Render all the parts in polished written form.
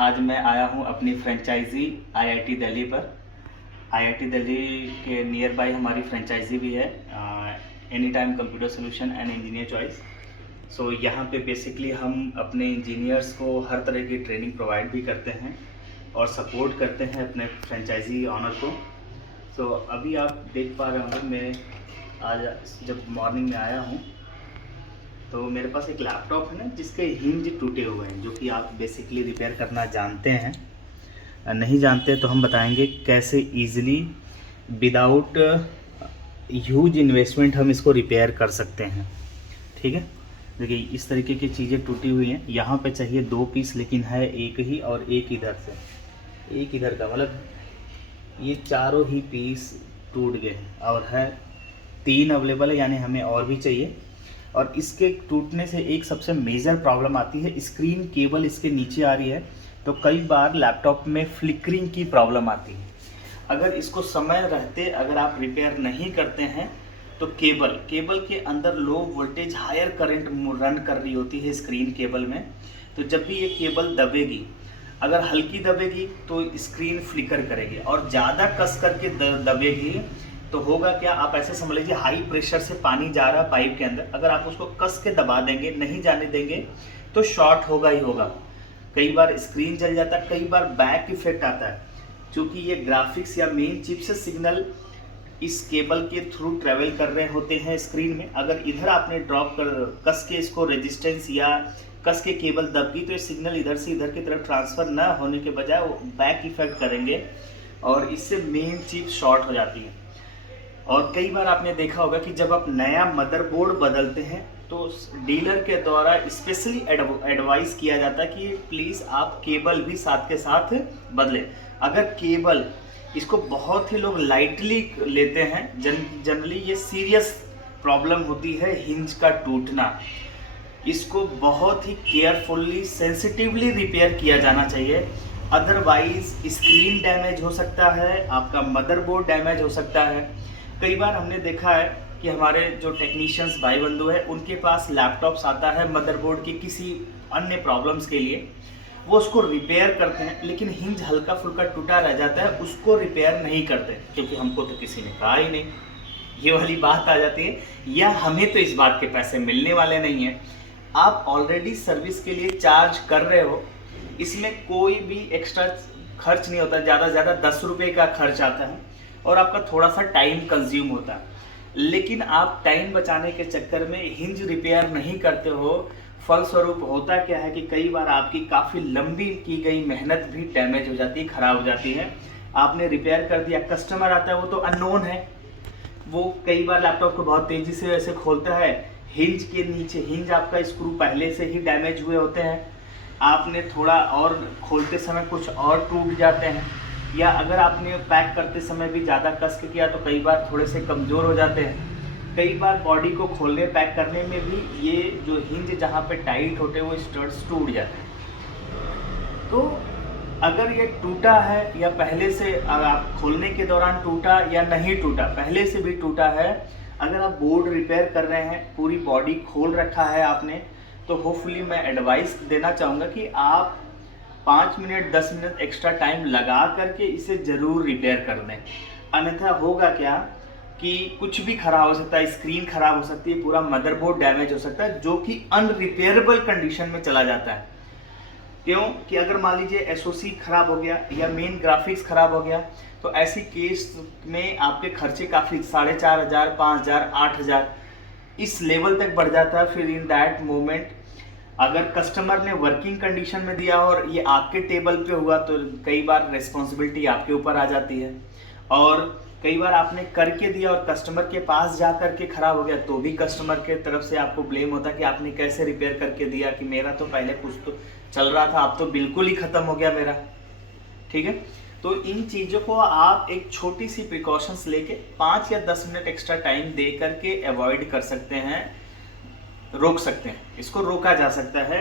आज मैं आया हूँ अपनी फ्रेंचाइज़ी आईआईटी दिल्ली पर। आईआईटी दिल्ली के नियर बाई हमारी फ्रेंचाइज़ी भी है, any time computer solution and engineer choice. So यहाँ पे बेसिकली हम अपने इंजीनियर्स को हर तरह की ट्रेनिंग प्रोवाइड भी करते हैं और सपोर्ट करते हैं अपने फ्रेंचाइज़ी ऑनर को। सो अभी आप देख पा रहे होंगे, मैं आज जब मॉर्निंग में आया हूँ तो मेरे पास एक लैपटॉप है ना जिसके हिंज टूटे हुए हैं, जो कि आप बेसिकली रिपेयर करना जानते हैं। नहीं जानते तो हम बताएंगे कैसे इजीली विदाउट ह्यूज इन्वेस्टमेंट हम इसको रिपेयर कर सकते हैं। ठीक है, देखिए इस तरीके की चीज़ें टूटी हुई हैं। यहाँ पे चाहिए 2 पीस, लेकिन है एक ही, और एक इधर से, एक इधर का, मतलब ये चारों ही पीस टूट गए और है 3 अवेलेबल है, यानी हमें और भी चाहिए। और इसके टूटने से एक सबसे मेजर प्रॉब्लम आती है, स्क्रीन केबल इसके नीचे आ रही है, तो कई बार लैपटॉप में फ्लिकरिंग की प्रॉब्लम आती है। अगर इसको समय रहते अगर आप रिपेयर नहीं करते हैं तो केबल के अंदर low voltage higher current run कर रही होती है स्क्रीन केबल में। तो जब भी ये केबल दबेगी, अगर हल्की दबेगी तो स्क्रीन फ्लिकर करेगी, और ज़्यादा कस करके दबेगी तो होगा क्या, आप ऐसे समझ लीजिए हाई प्रेशर से पानी जा रहा है पाइप के अंदर, अगर आप उसको कस के दबा देंगे, नहीं जाने देंगे, तो शॉर्ट होगा ही होगा। कई बार स्क्रीन जल जाता है, कई बार बैक इफेक्ट आता है, क्योंकि ये ग्राफिक्स या मेन चिप से सिग्नल इस केबल के थ्रू ट्रेवल कर रहे होते हैं स्क्रीन में। अगर इधर आपने ड्रॉप कर कस के इसको रेजिस्टेंस या कस के केबल दब गई तो ये सिग्नल इधर से इधर की तरफ ट्रांसफ़र ना होने के बजाय वो बैक इफेक्ट करेंगे और इससे मेन चिप शॉर्ट हो जाती है। और कई बार आपने देखा होगा कि जब आप नया मदरबोर्ड बदलते हैं तो डीलर के द्वारा स्पेशली एडवाइस किया जाता है कि प्लीज़ आप केबल भी साथ के साथ बदलें। अगर केबल, इसको बहुत ही लोग लाइटली लेते हैं, जनरली ये सीरियस प्रॉब्लम होती है हिंज का टूटना। इसको बहुत ही केयरफुल्ली सेंसिटिवली रिपेयर किया जाना चाहिए, अदरवाइज स्क्रीन डैमेज हो सकता है, आपका मदरबोर्ड डैमेज हो सकता है। कई बार हमने देखा है कि हमारे जो टेक्नीशियंस भाई बंधु हैं उनके पास लैपटॉप्स आता है मदरबोर्ड की किसी अन्य प्रॉब्लम्स के लिए, वो उसको रिपेयर करते हैं, लेकिन हिंज हल्का फुल्का टूटा रह जाता है, उसको रिपेयर नहीं करते क्योंकि हमको तो किसी ने कहा ही नहीं। ये वाली बात आ जाती है, या हमें तो इस बात के पैसे मिलने वाले नहीं हैं। आप ऑलरेडी सर्विस के लिए चार्ज कर रहे हो, इसमें कोई भी एक्स्ट्रा खर्च नहीं होता, ज़्यादा से ज़्यादा 10 रुपये का खर्च आता है और आपका थोड़ा सा टाइम कंज्यूम होता है। लेकिन आप टाइम बचाने के चक्कर में हिंज रिपेयर नहीं करते हो, फलस्वरूप होता क्या है कि कई बार आपकी काफ़ी लंबी की गई मेहनत भी डैमेज हो जाती है, ख़राब हो जाती है। आपने रिपेयर कर दिया, कस्टमर आता है, वो तो अननोन है, वो कई बार लैपटॉप को बहुत तेज़ी से ऐसे खोलता है, हिंज के नीचे, हिंज आपका स्क्रू पहले से ही डैमेज हुए होते हैं, आपने थोड़ा और खोलते समय कुछ और टूट जाते हैं, या अगर आपने पैक करते समय भी ज़्यादा कस के किया तो कई बार थोड़े से कमज़ोर हो जाते हैं। कई बार बॉडी को खोलने पैक करने में भी ये जो हिंज जहाँ पे टाइट होते हैं वो स्टड्स टूट जाते हैं। तो अगर ये टूटा है या पहले से आप खोलने के दौरान टूटा या नहीं टूटा, पहले से भी टूटा है, अगर आप बोर्ड रिपेयर कर रहे हैं, पूरी बॉडी खोल रखा है आपने, तो होपफुली मैं एडवाइस देना चाहूँगा कि आप 5 मिनट 10 मिनट एक्स्ट्रा टाइम लगा करके इसे ज़रूर रिपेयर कर दें। अन्यथा होगा क्या कि कुछ भी खराब हो सकता है, स्क्रीन खराब हो सकती है, पूरा मदरबोर्ड डैमेज हो सकता है, जो कि अनरिपेयरेबल कंडीशन में चला जाता है। क्यों कि अगर मान लीजिए एसओसी खराब हो गया या मेन ग्राफिक्स खराब हो गया, तो ऐसी केस में आपके खर्चे काफ़ी 4,500, 5,000, 8,000 इस लेवल तक बढ़ जाता है। फिर इन दैट मोमेंट अगर कस्टमर ने वर्किंग कंडीशन में दिया और ये आपके टेबल पे हुआ तो कई बार रिस्पॉन्सिबिलिटी आपके ऊपर आ जाती है, और कई बार आपने करके दिया और कस्टमर के पास जा करके ख़राब हो गया तो भी कस्टमर के तरफ से आपको ब्लेम होता है कि आपने कैसे रिपेयर करके दिया, कि मेरा तो पहले कुछ तो चल रहा था, अब तो बिल्कुल ही ख़त्म हो गया मेरा। ठीक है, तो इन चीज़ों को आप एक छोटी सी प्रिकॉशंस लेके 5 या 10 मिनट एक्स्ट्रा टाइम दे करके अवॉइड कर सकते हैं, रोक सकते हैं, इसको रोका जा सकता है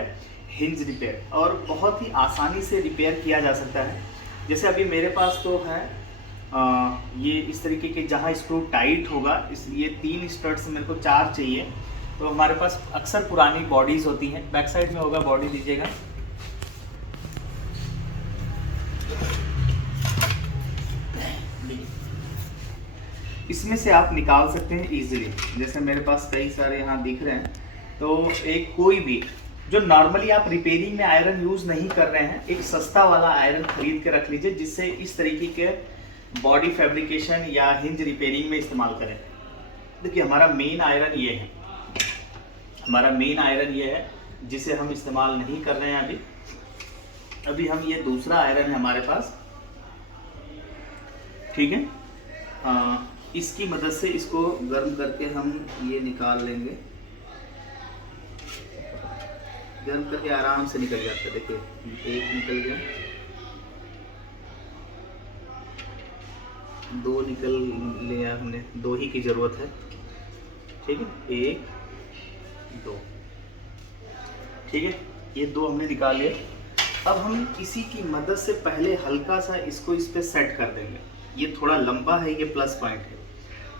हिंज रिपेयर, और बहुत ही आसानी से रिपेयर किया जा सकता है। जैसे अभी मेरे पास तो है ये इस तरीके के, जहाँ स्क्रू टाइट होगा, ये 3 स्टड्स मेरे को 4 चाहिए। तो हमारे पास अक्सर पुरानी बॉडीज़ होती हैं, बैक साइड में होगा बॉडी, दीजिएगा, इसमें से आप निकाल सकते हैं इजीली। जैसे मेरे पास कई सारे यहाँ दिख रहे हैं, तो एक कोई भी जो नॉर्मली आप रिपेयरिंग में आयरन यूज़ नहीं कर रहे हैं, एक सस्ता वाला आयरन खरीद के रख लीजिए, जिससे इस तरीके के बॉडी फैब्रिकेशन या हिंज रिपेयरिंग में इस्तेमाल करें। देखिए हमारा मेन आयरन ये है, हमारा मेन आयरन ये है जिसे हम इस्तेमाल नहीं कर रहे हैं अभी हम ये दूसरा आयरन है हमारे पास, ठीक है। इसकी मदद से इसको गर्म करके हम ये निकाल लेंगे। गर्म करके आराम से निकल जाता है। देखिए एक निकल गया, दो निकल लिया हमने, दो ही की ज़रूरत है, ठीक है। एक दो, ठीक है, ये दो हमने निकाल लिए। अब हम इसी की मदद से पहले हल्का सा इसको इस पर सेट कर देंगे। ये थोड़ा लंबा है, ये प्लस पॉइंट है।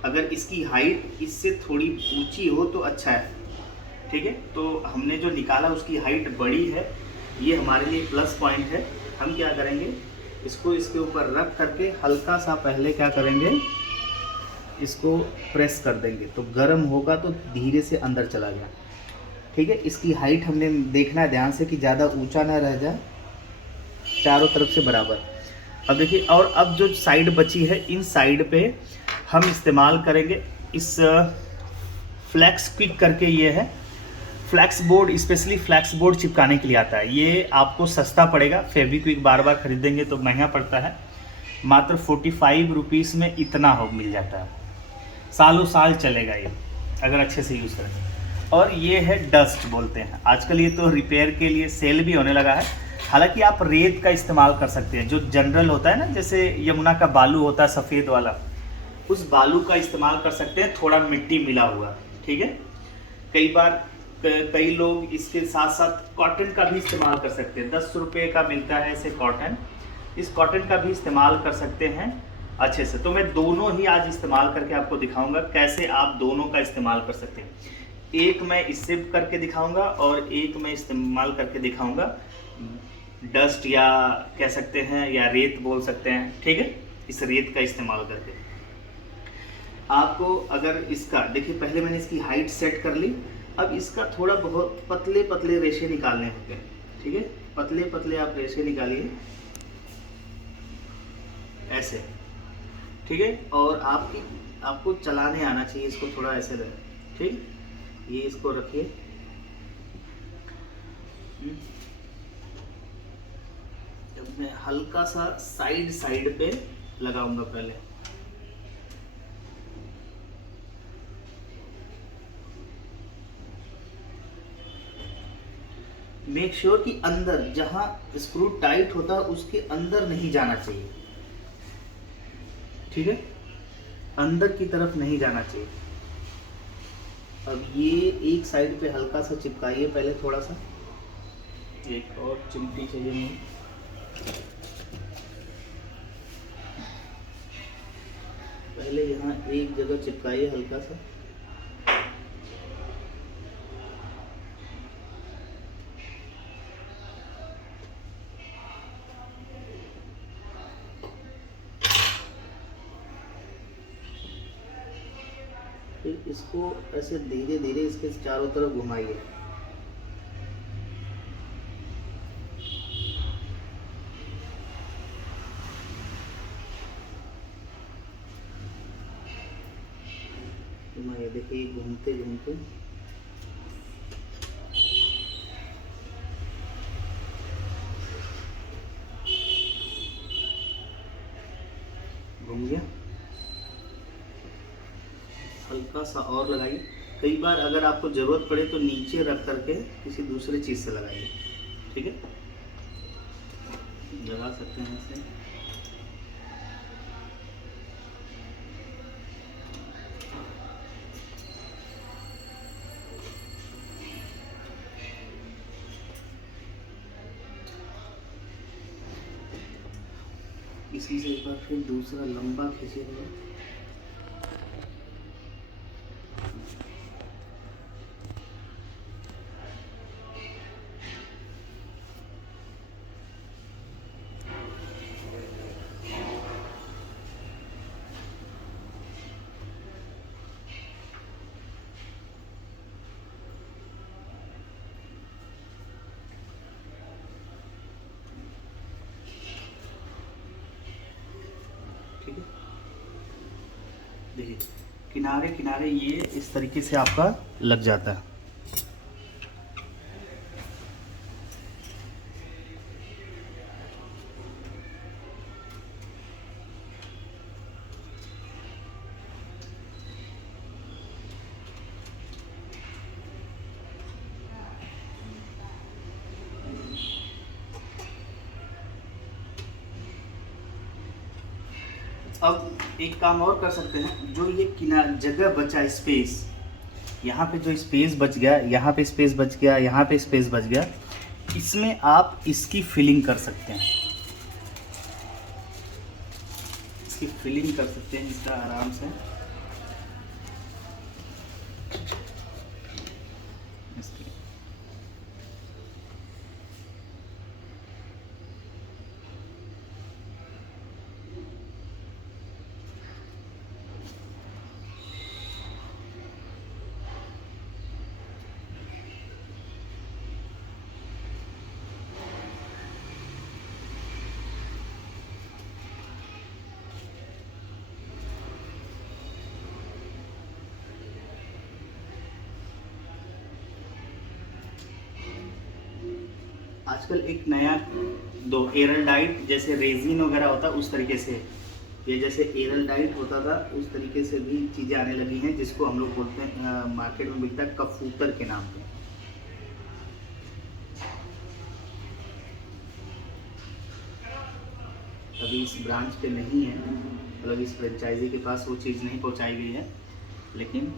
अगर इसकी हाइट इससे थोड़ी ऊंची हो तो अच्छा है, ठीक है। तो हमने जो निकाला उसकी हाइट बड़ी है, ये हमारे लिए प्लस पॉइंट है। हम क्या करेंगे, इसको इसके ऊपर रख करके हल्का सा पहले क्या करेंगे, इसको प्रेस कर देंगे, तो गर्म होगा तो धीरे से अंदर चला गया, ठीक है। इसकी हाइट हमने देखना है ध्यान से कि ज़्यादा ऊंचा ना रह जाए, चारों तरफ से बराबर। अब देखिए, और अब जो साइड बची है, इन साइड पे हम इस्तेमाल करेंगे इस फ्लैक्स क्विक करके, ये है flex board, specially flex board चिपकाने के लिए आता है। ये आपको सस्ता पड़ेगा, फेविक्विक बार बार खरीदेंगे तो महंगा पड़ता है। मात्र 45 रुपीज़ में इतना हो मिल जाता है, सालों साल चलेगा ये अगर अच्छे से यूज़ करें। और ये है डस्ट बोलते हैं आजकल, ये तो रिपेयर के लिए सेल भी होने लगा है। हालांकि आप रेत का इस्तेमाल कर सकते हैं, जो जनरल होता है ना, जैसे यमुना का बालू होता है सफ़ेद वाला, उस बालू का इस्तेमाल कर सकते हैं, थोड़ा मिट्टी मिला हुआ, ठीक है। कई बार कई लोग इसके साथ साथ कॉटन का भी इस्तेमाल कर सकते हैं। 10 रुपये का मिलता है ऐसे कॉटन, इस कॉटन का भी इस्तेमाल कर सकते हैं अच्छे से। तो मैं दोनों ही आज इस्तेमाल करके आपको दिखाऊंगा कैसे आप दोनों का इस्तेमाल कर सकते हैं। एक मैं इससे करके दिखाऊंगा और एक मैं इस्तेमाल करके दिखाऊंगा डस्ट, या कह सकते हैं, या रेत बोल सकते हैं, ठीक है। इस रेत का इस्तेमाल करके आपको, अगर इसका देखिए, पहले मैंने इसकी हाइट सेट कर ली। अब इसका थोड़ा बहुत पतले पतले रेशे निकालने होते हैं, ठीक है। पतले पतले आप रेशे निकालिए ऐसे, ठीक है। और आपको चलाने आना चाहिए इसको, थोड़ा ऐसे लगे, ठीक। ये इसको रखिए, अब मैं हल्का सा साइड पे लगाऊंगा पहले। मेक श्योर कि अंदर जहां स्क्रू टाइट होता है उसके अंदर नहीं जाना चाहिए, ठीक है, अंदर की तरफ नहीं जाना चाहिए। अब ये एक साइड पे हल्का सा चिपकाइए पहले, थोड़ा सा, एक और चिमटी चाहिए मुझे। पहले यहाँ एक जगह चिपकाइए हल्का सा, फिर इसको ऐसे धीरे धीरे इसके चारों तरफ घुमाइए। घुमाइए, देखिए घूमते घूमते घूम गया। हल्का सा और लगाइए। कई बार अगर आपको ज़रूरत पड़े तो नीचे रख करके किसी दूसरे चीज़ से लगाइए, ठीक है, लगा सकते हैं ऐसे। इसी से एक बार फिर दूसरा लंबा खींचिएगा। किनारे किनारे ये इस तरीके से आपका लग जाता है। अब एक काम और कर सकते हैं, जो ये किनार जगह बचा स्पेस, यहाँ पे जो स्पेस बच गया, यहाँ पे स्पेस बच गया, यहाँ पे स्पेस बच गया, इसमें आप इसकी फिलिंग कर सकते हैं। इसकी फिलिंग कर सकते हैं इसका आराम से। आजकल एक नया दो एरलडाइट जैसे रेजिन वगैरह होता है उस तरीके से, ये जैसे एरलडाइट होता था उस तरीके से भी चीज़ें आने लगी हैं, जिसको हम लोग बोलते हैं, मार्केट में मिलता है कफूतर के नाम पे। अभी इस ब्रांच पे नहीं है, मतलब इस फ्रेंचाइजी के पास वो चीज़ नहीं पहुंचाई गई है, लेकिन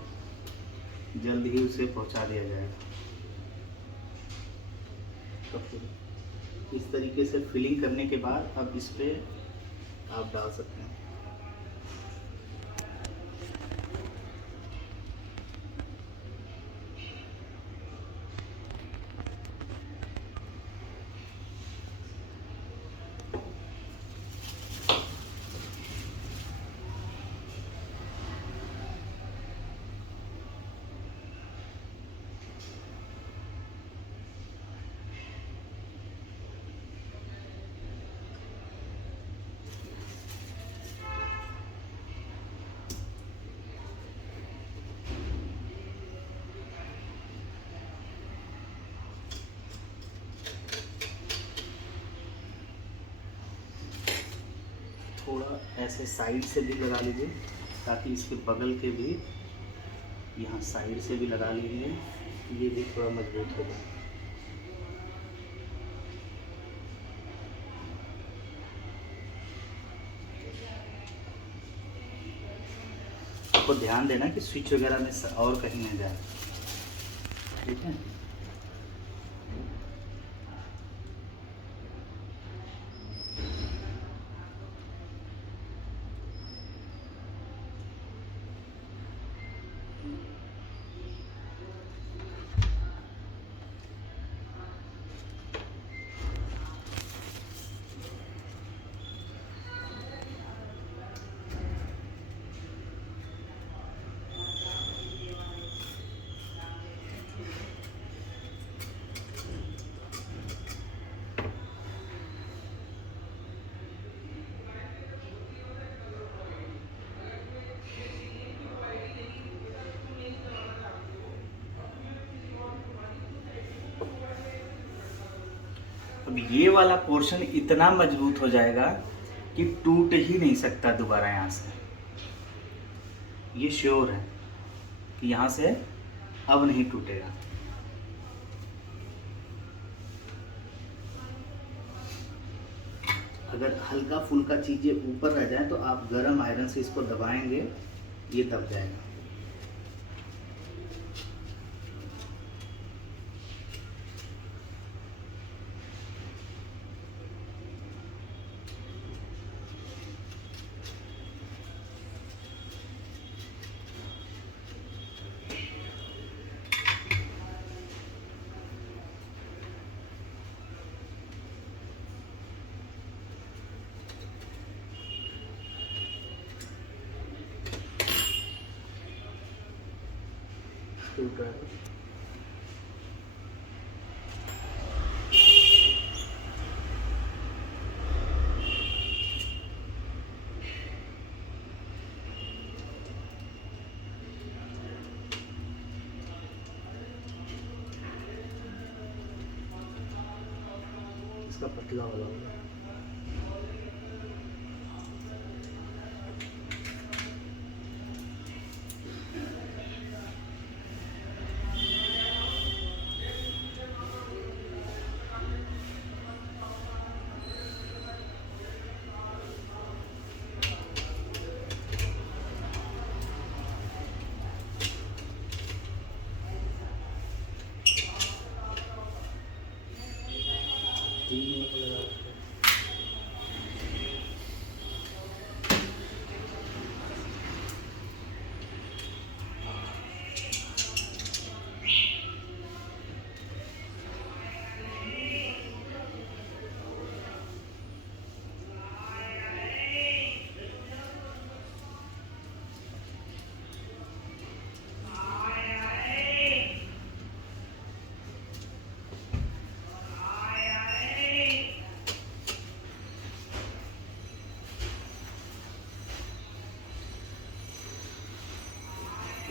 जल्द ही उसे पहुंचा दिया जाएगा। इस तरीके से फिलिंग करने के बाद अब इस पर आप डाल सकते हैं। थोड़ा ऐसे साइड से भी लगा लीजिए, ताकि इसके बगल के भी यहाँ साइड से भी लगा लीजिए, ये भी थोड़ा मजबूत हो जाए। आपको ध्यान देना कि स्विच वगैरह में और कहीं नहीं जाए, ठीक है। अब ये वाला पोर्शन इतना मजबूत हो जाएगा कि टूट ही नहीं सकता दोबारा यहाँ से। ये श्योर है कि यहाँ से अब नहीं टूटेगा। अगर हल्का फुल्का चीज़ें ऊपर रह जाए तो आप गरम आयरन से इसको दबाएंगे, ये दब जाएगा। screwdriver. इसका पतला वाला होगा।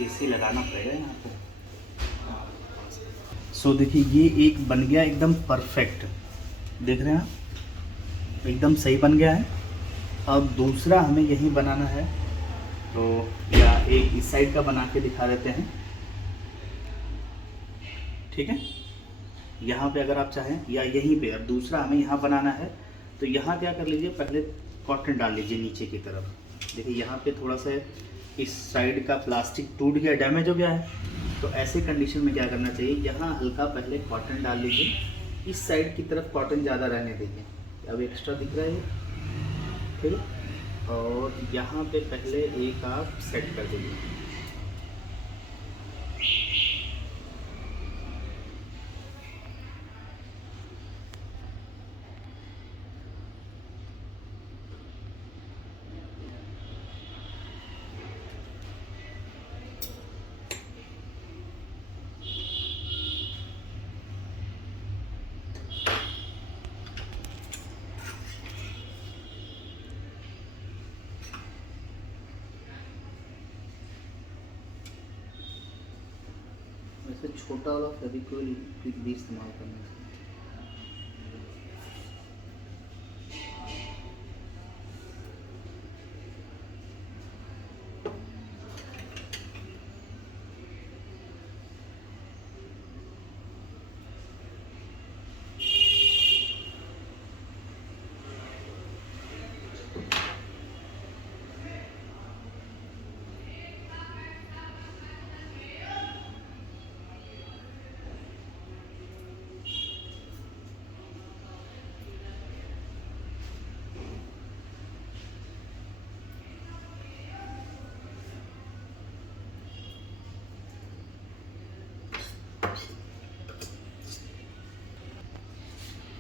एसी लगाना पड़ेगा यहाँ पे। सो देखिए ये एक बन गया एकदम परफेक्ट, देख रहे हैं आप, एकदम सही बन गया है। अब दूसरा हमें यही बनाना है, तो या एक इस साइड का बना के दिखा देते हैं, ठीक है। यहाँ पे अगर आप चाहें या यहीं पे, अब दूसरा हमें यहाँ बनाना है तो यहाँ क्या कर लीजिए, पहले कॉटन डाल लीजिए नीचे की तरफ। देखिए यहाँ पे थोड़ा सा इस साइड का प्लास्टिक टूट गया, डैमेज हो गया है, तो ऐसे कंडीशन में क्या करना चाहिए, यहाँ हल्का पहले कॉटन डाल लीजिए, इस साइड की तरफ कॉटन ज़्यादा रहने दीजिए, अब एक्स्ट्रा दिख रहा है, ठीक है। और यहाँ पे पहले एक आप सेट कर दीजिए। वैसे छोटा वाला फेविक्विक भी इस्तेमाल करना चाहिए।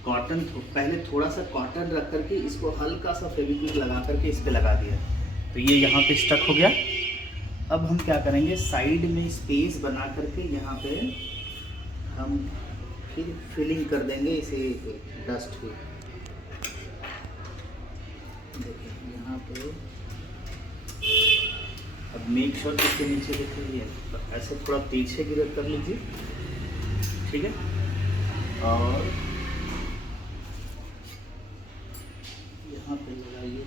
कॉटन पहले थोड़ा सा कॉटन रख करके इसको हल्का सा फेविक्विक लगा करके इस पे लगा दिया, तो ये यहाँ पे स्टक हो गया। अब हम क्या करेंगे, साइड में स्पेस बना करके यहाँ पे हम फिर फिलिंग कर देंगे इसे डस्ट की। देखिए यहाँ पे अब मेक श्योर इसके नीचे देखिए, तो ऐसे थोड़ा पीछे की तरफ कर लीजिए, ठीक है। और यहाँ पे लगाइए,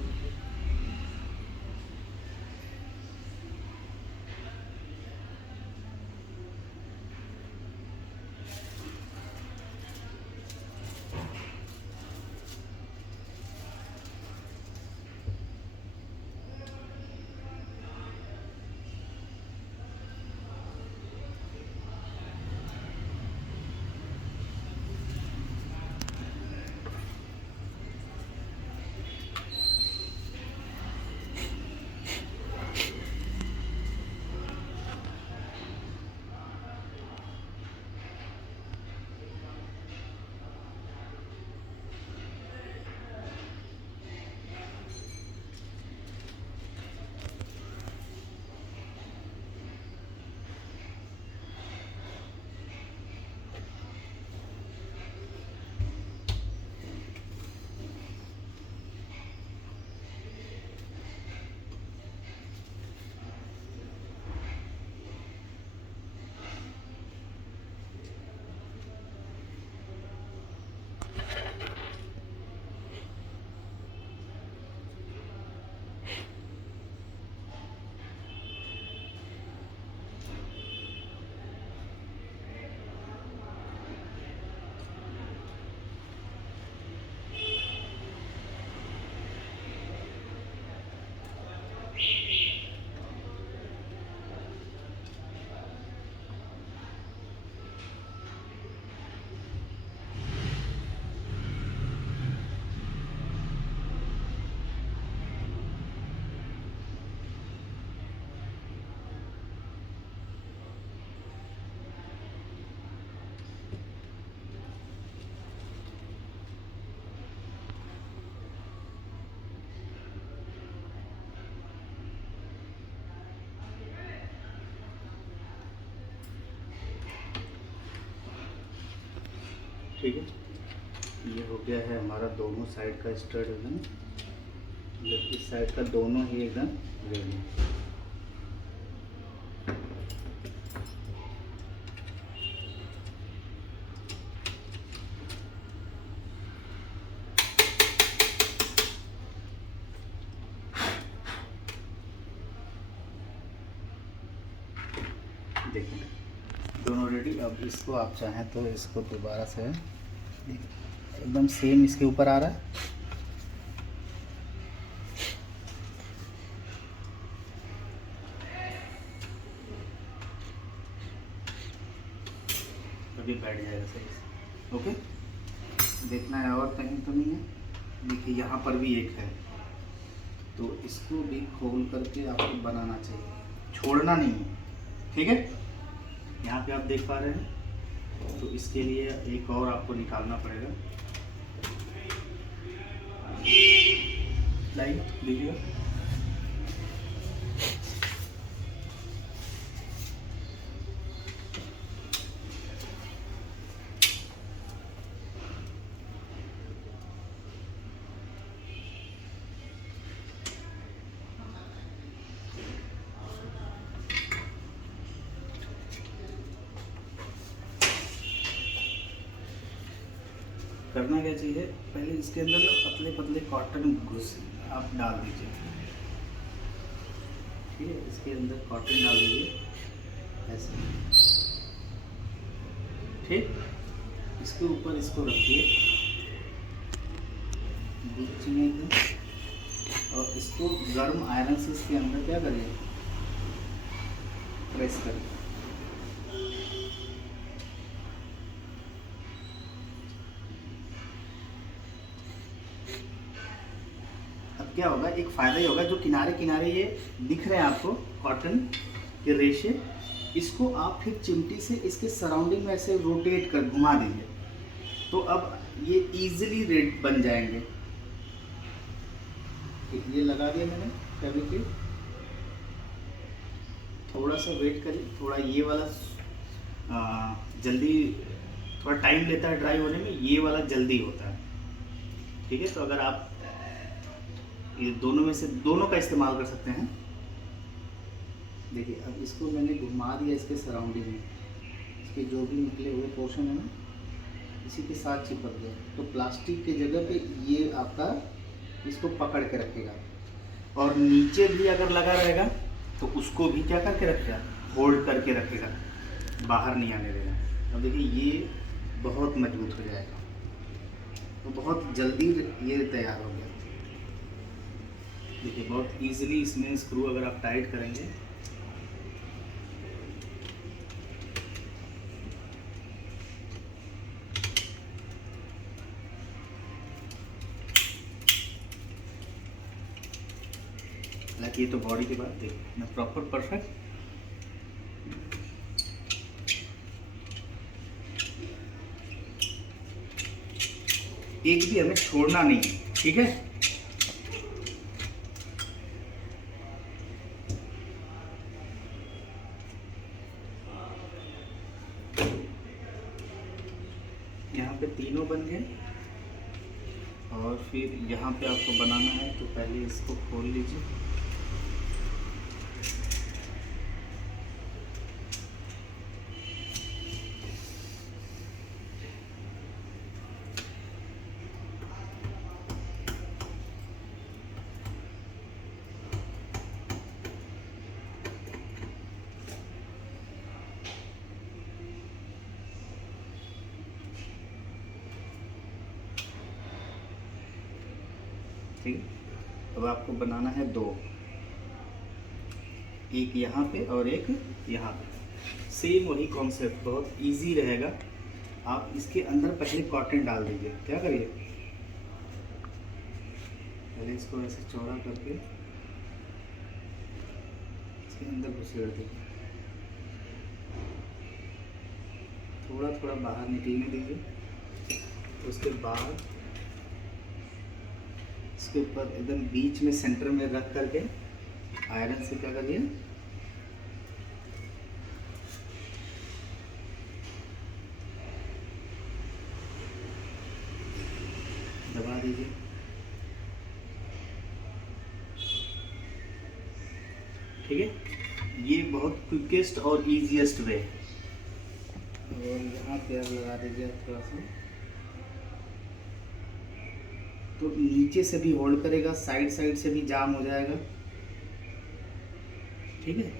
ठीक है। ये हो गया है हमारा दोनों साइड का स्टड एकदम, मतलब इस साइड का दोनों ही एकदम रेडी। देखिए दोनों रेडी। अब इसको आप चाहें तो इसको दोबारा से एकदम सेम इसके ऊपर आ रहा है। अभी बैठ जाएगा सही से। ओके, देखना है और कहीं तो नहीं है। देखिए यहाँ पर भी एक है, तो इसको भी खोल करके आपको बनाना चाहिए, छोड़ना नहीं है। ठीक है, यहाँ पे आप देख पा रहे हैं। तो इसके लिए एक और आपको निकालना पड़ेगा। लाइट देखिएगा, करना क्या चाहिए, पहले इसके अंदर ना पतले पतले कॉटन घुस आप डाल दीजिए। ठीक है, इसके अंदर कॉटन डाल दीजिए ऐसे। ठीक, इसके ऊपर इसको रखिए बीच में एकदम, और इसको गर्म आयरन से इसके अंदर क्या करिए, प्रेस करिए। क्या होगा, एक फ़ायदा ही होगा, जो किनारे किनारे ये दिख रहे हैं आपको कॉटन के रेशे, इसको आप फिर चिमटी से इसके सराउंडिंग में ऐसे रोटेट कर घुमा दीजिए, तो अब ये इजीली रेड बन जाएंगे। ये लगा दिया मैंने फैब्रिकेट। थोड़ा सा वेट करिए, थोड़ा ये वाला जल्दी, थोड़ा टाइम लेता है ड्राई होने में, ये वाला जल्दी होता है। ठीक है, तो अगर आप ये दोनों में से दोनों का इस्तेमाल कर सकते हैं। देखिए अब इसको मैंने घुमा दिया इसके सराउंडिंग में, इसके जो भी निकले हुए पोर्शन है ना इसी के साथ चिपक गया, तो प्लास्टिक के जगह पे ये आपका इसको पकड़ के रखेगा, और नीचे भी अगर लगा रहेगा तो उसको भी क्या करके रखेगा, होल्ड करके रखेगा, बाहर नहीं आने देगा। अब देखिए ये बहुत मजबूत हो जाएगा, तो बहुत जल्दी ये तैयार हो गया। देखिए बहुत इजीली इसमें स्क्रू अगर आप टाइट करेंगे, हालांकि ये तो बॉडी की बात, देखिए ना प्रॉपर परफेक्ट। एक भी हमें छोड़ना नहीं है। ठीक है, यहाँ पे तीनों बन गए, और फिर यहाँ पे आपको बनाना है तो पहले इसको खोल लीजिए। ठीक है, अब आपको बनाना है दो, एक यहाँ पे और एक यहाँ पे। सेम वही कॉन्सेप्ट, बहुत इजी रहेगा। आप इसके अंदर पहले कॉटन डाल दीजिए। क्या करिए, पहले इसको ऐसे चौड़ा करके इसके अंदर घुसेड़ दीजिए, थोड़ा थोड़ा बाहर निकलने दीजिए। उसके बाद इसके ऊपर एकदम बीच में सेंटर में रख करके आयरन से क्या करिए, ठीक है, ये बहुत क्विकेस्ट और ईजीएस्ट वे है। और यहाँ पे आप लगा दीजिए थोड़ा सा, तो नीचे से भी होल्ड करेगा, साइड साइड से भी जाम हो जाएगा। ठीक है,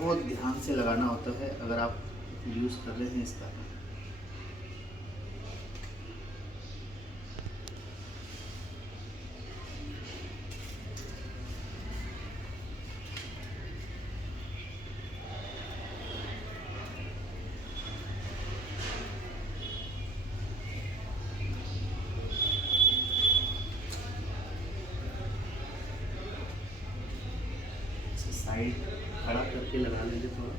बहुत ध्यान से लगाना होता है अगर आप यूज़ कर रहे हैं इसका। साइड खड़ा करके लगा लेंगे थोड़ा।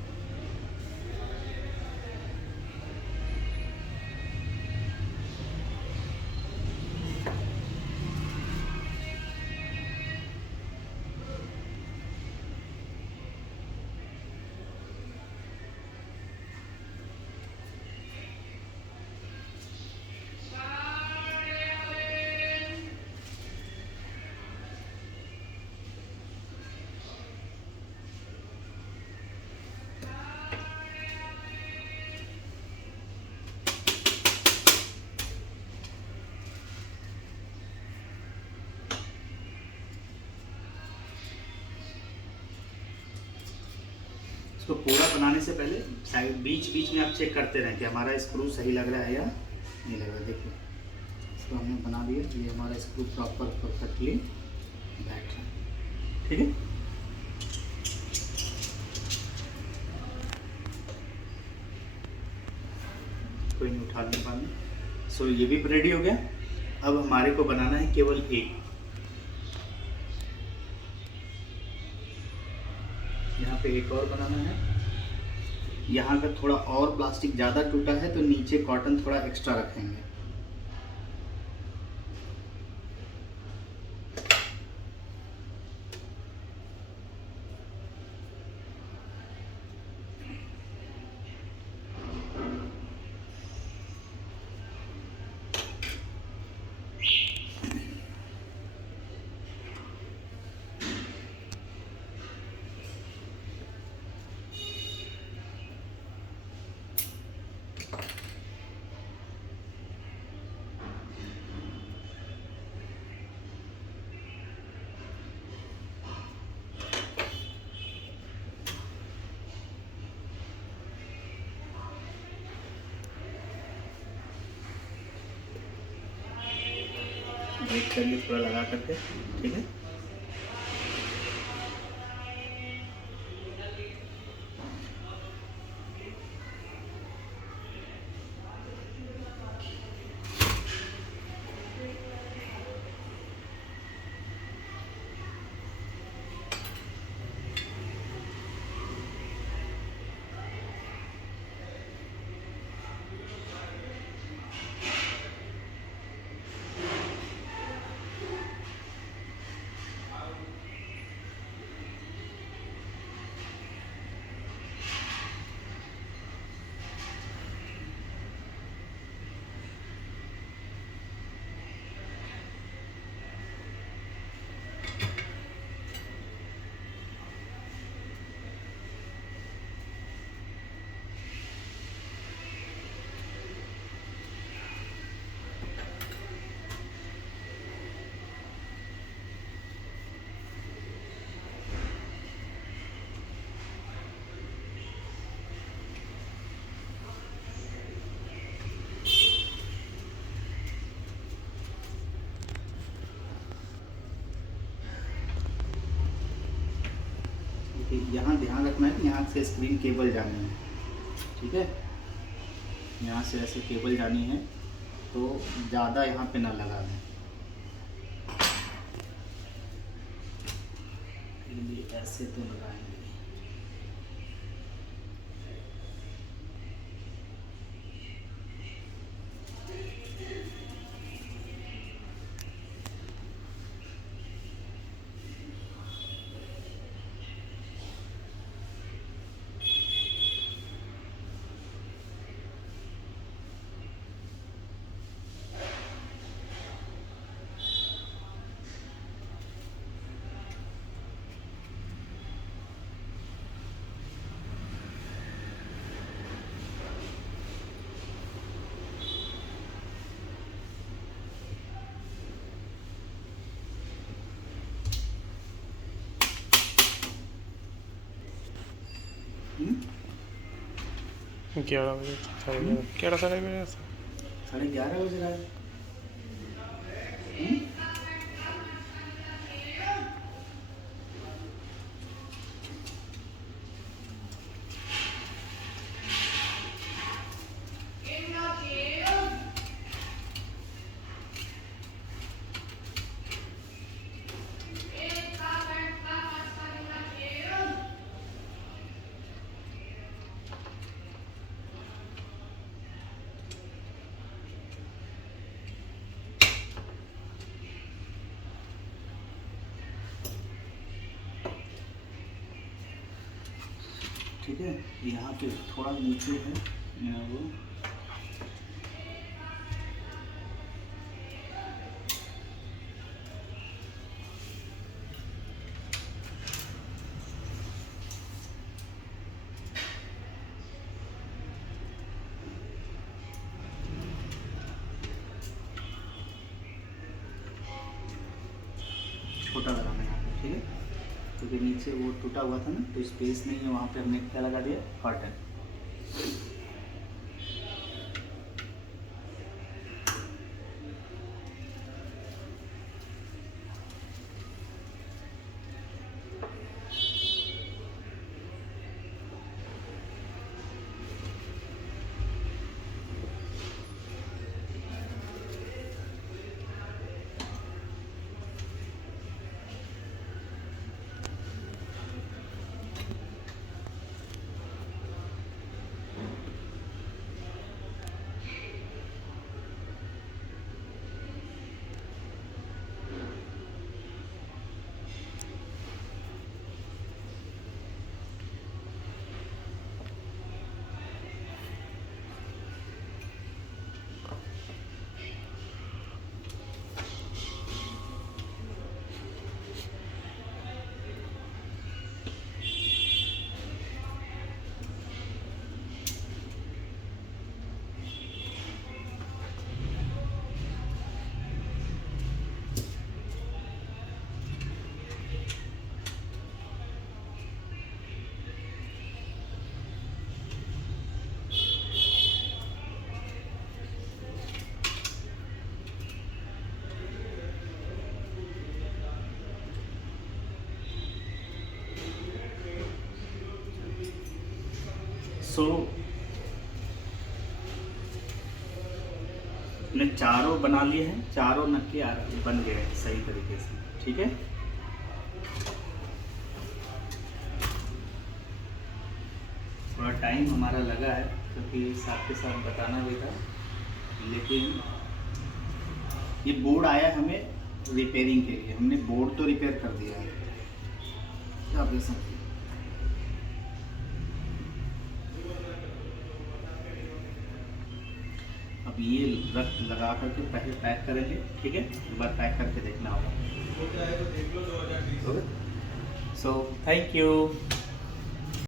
इसको पूरा बनाने से पहले साइड बीच बीच में आप चेक करते रहें कि हमारा स्क्रू सही लग रहा है या नहीं लग रहा है। देखिए, इसको हमने बना दिया, ये हमारा स्क्रू प्रॉपर परफेक्टली बैठ रहा है। ठीक है, कोई नहीं उठा लेने बाद में। सो ये भी रेडी हो गया। अब हमारे को बनाना है केवल एक। यहाँ पे एक और बनाना है। यहाँ का थोड़ा और प्लास्टिक ज़्यादा टूटा है तो नीचे कॉटन थोड़ा एक्स्ट्रा रखेंगे। वेट करिए थोड़ा लगा करके। ठीक है, यहाँ ध्यान रखना है कि यहाँ से स्क्रीन केबल जानी है। ठीक है, यहाँ से ऐसे केबल जानी है तो ज़्यादा यहाँ पे ना लगा दें। के लिए ऐसे तो लगाएंगे। हम्म? 11 बजे 11:30 साढ़े 11 11:30 बज रहा है। हम्म? ठीक है, यहाँ पे थोड़ा नीचे है वो, छोटा लगाना है यहाँ पे, ठीक है, क्योंकि नीचे वो टूटा हुआ था ना, तो स्पेस नहीं है वहाँ पे, हमने क्या लगा दिया, कॉटन। सो हमने चारों बना लिए हैं, चारों नक्के बन गए हैं सही तरीके से, ठीक है। थोड़ा टाइम हमारा लगा है क्योंकि साथ के साथ बताना भी था, लेकिन ये बोर्ड आया हमें रिपेयरिंग के लिए, हमने बोर्ड तो रिपेयर कर दिया है, क्या आप देख सकते हैं। अब ये रख लगा करके पहले पैक करेंगे, ठीक है, एक बार पैक करके देखना होगा। So thank you.